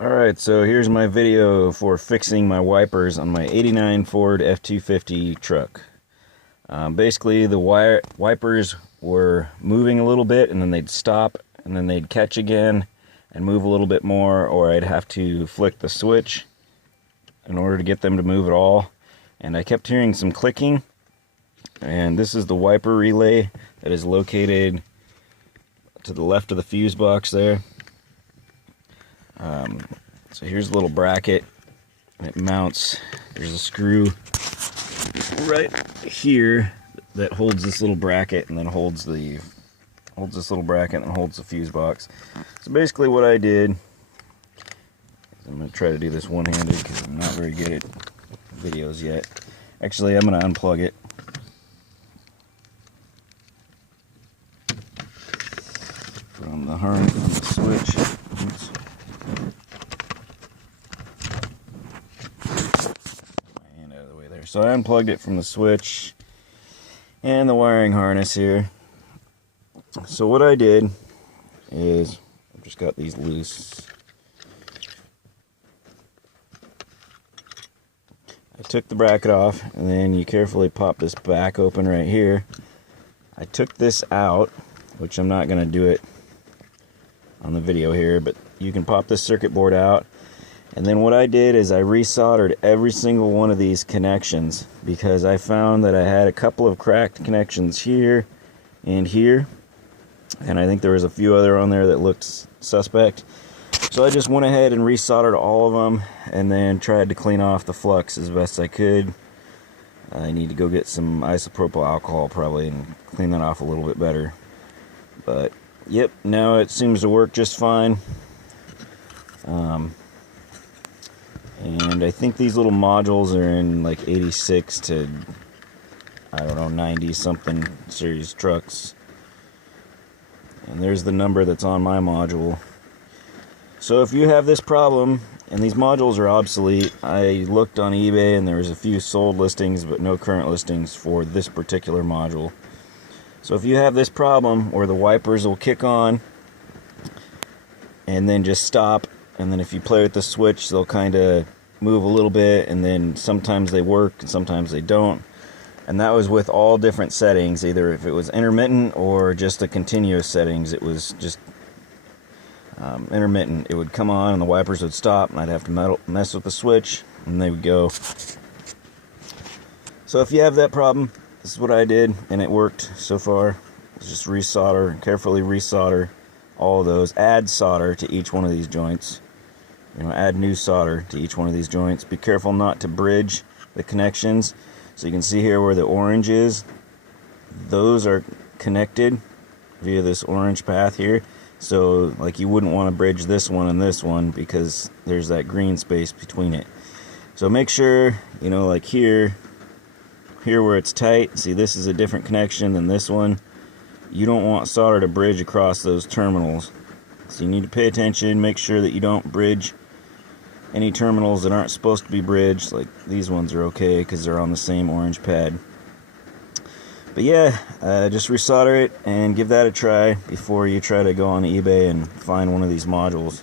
Alright, so here's my video for fixing my wipers on my '89 Ford F-250 truck. Basically, the wipers were moving a little bit, and then they'd stop, and then they'd catch again and move a little bit more, or I'd have to flick the switch in order to get them to move at all. And I kept hearing some clicking, and this is the wiper relay that is located to the left of the fuse box there. So here's a little bracket, and it mounts. There's a screw right here that holds this little bracket, and then holds this little bracket and holds the fuse box. So basically, what I did is I'm going to try to do this one-handed because I'm not very good at videos yet. Actually, I'm going to unplug it. Put on the harness on the switch. Oops. So I unplugged it from the switch and the wiring harness here. So what I did is I've just got these loose. I took the bracket off, and then you carefully pop this back open right here. I took this out, which I'm not going to do it on the video here, but you can pop this circuit board out. And then what I did is I resoldered every single one of these connections, because I found that I had a couple of cracked connections here and here, and I think there was a few other on there that looked suspect. So I just went ahead and resoldered all of them, and then tried to clean off the flux as best I could. I need to go get some isopropyl alcohol probably and clean that off a little bit better. But yep, now it seems to work just fine. And I think these little modules are in like 86 to, I don't know, 90 something series trucks. And there's the number that's on my module. So if you have this problem, and these modules are obsolete, I looked on eBay and there was a few sold listings but no current listings for this particular module. So if you have this problem where the wipers will kick on and then just stop, and then if you play with the switch, they'll kind of move a little bit, and then sometimes they work and sometimes they don't. And that was with all different settings, either if it was intermittent or just the continuous settings. It was just intermittent. It would come on and the wipers would stop, and I'd have to mess with the switch and they would go. So if you have that problem, this is what I did, and it worked so far. Just carefully resolder all of those. Add solder to each one of these joints. Add new solder to each one of these joints. Be careful not to bridge the connections. So you can see here where the orange is. Those are connected via this orange path here. So like you wouldn't want to bridge this one and this one, because there's that green space between it. So make sure, like here where it's tight, see this is a different connection than this one. You don't want solder to bridge across those terminals. So you need to pay attention, make sure that you don't bridge any terminals that aren't supposed to be bridged. Like these ones are okay because they're on the same orange pad. But yeah, just resolder it and give that a try before you try to go on eBay and find one of these modules.